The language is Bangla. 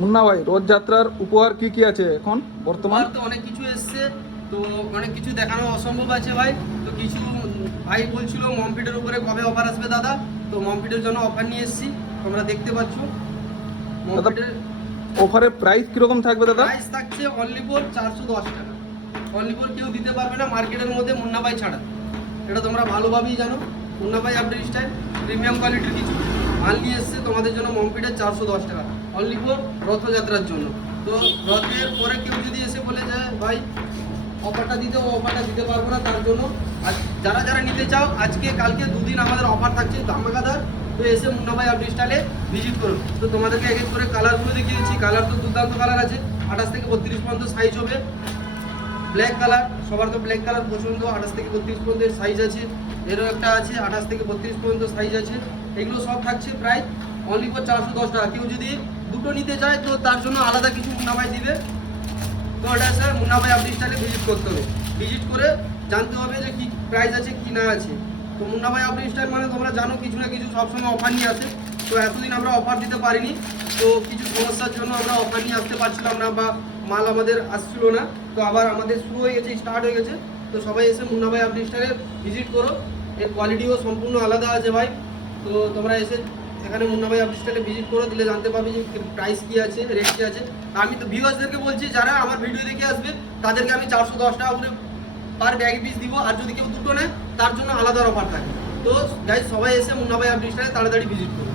মুন্না ভাই, রথযাত্রার উপহার কি কি আছে এখন বর্তমান? তো অনেক কিছু এসছে, তো অনেক কিছু দেখানো অসম্ভব আছে ভাই। তো কিছু ভাই বলছিল মমফিটের উপরে কবে অফার আসবে দাদা, তো মমফিটের জন্য অফার নিয়ে এসেছি, তোমরা দেখতে পাচ্ছ। মমফিটের অফারের প্রাইস কিরকম থাকবে দাদা? প্রাইস থাকছে অনলি ফর 410 টাকা। অনলি ফর কেউ দিতে পারবে না মার্কেটের মধ্যে, মুন্না ভাই ছাড়া। এটা তোমরা ভালোভাবেই জানো। মুন্না ভাই আপডেট স্টাইল প্রিমিয়াম কোয়ালিটির কিছু মাল নিয়ে এসছে তোমাদের জন্য মমফিটের 410 টাকা অনলি ফর রথযাত্রার জন্য। তো রথের পরে কেউ যদি এসে বলে যে ভাই অফারটা দিতে, ও অফারটা দিতে পারবো না, তার জন্য যারা যারা নিতে চাও আজকে কালকে দুদিন আমাদের অফার থাকছে ধামাকাদার। তো এসে মুন্না ভাই আপডেট স্টাইলে ভিজিট করো। তো তোমাদেরকে এক এক করে কালারগুলো দেখিয়ে দিচ্ছি। কালার তো দুর্দান্ত কালার আছে, 28 থেকে 32 পর্যন্ত সাইজ হবে। ব্ল্যাক কালার, সবার তো ব্ল্যাক কালার পছন্দ, 28 থেকে 32 পর্যন্ত সাইজ আছে। এরও একটা আছে 28 থেকে 32 পর্যন্ত সাইজ আছে। এগুলো সব থাকছে প্রায় অনলি ফর 410 টাকা। কেউ যদি দুটো নিতে চায় তো তার জন্য আলাদা কিছু মুন্না ভাই দিবে। তো ওটা স্যার মুন্না ভাই আপনি স্টাইলে ভিজিট করতে হবে। ভিজিট করে জানতে হবে যে কি প্রাইস আছে কি না আছে। তো মুন্না ভাই আপনি স্টাইল মানে তোমরা জানো কিছু না কিছু সবসময় অফার নিয়ে আসে। তো এতদিন আমরা অফার দিতে পারিনি, তো কিছু সমস্যার জন্য আমরা অফার নিয়ে আসতে পারছিলাম না বা মাল আমাদের আসছিল না। তো আবার আমাদের শুরু হয়ে গেছে, স্টার্ট হয়ে গেছে। তো সবাই এসে মুন্না ভাই আপনি স্টাইলে ভিজিট করো। এর কোয়ালিটিও সম্পূর্ণ আলাদা আছে ভাই। তো তোমরা এসে এখানে মুন্না ভাই আপনি স্টাইলে ভিজিট করে দিলে জানতে পারবে যে প্রাইস কি আছে, রেট কি আছে। আমি তো ভিউয়ার্সদেরকে বলছি যারা আমার ভিডিও দেখে আসবে তাদেরকে আমি 410 টাকা করে পার ব্যাগ পিস দিব। আর যদি কেউ দুটো নেয় তার জন্য আলাদা অফার থাকে। তো গাইজ সবাই এসে মুন্না ভাই আপনি স্টাইলে তাড়াতাড়ি ভিজিট করুন।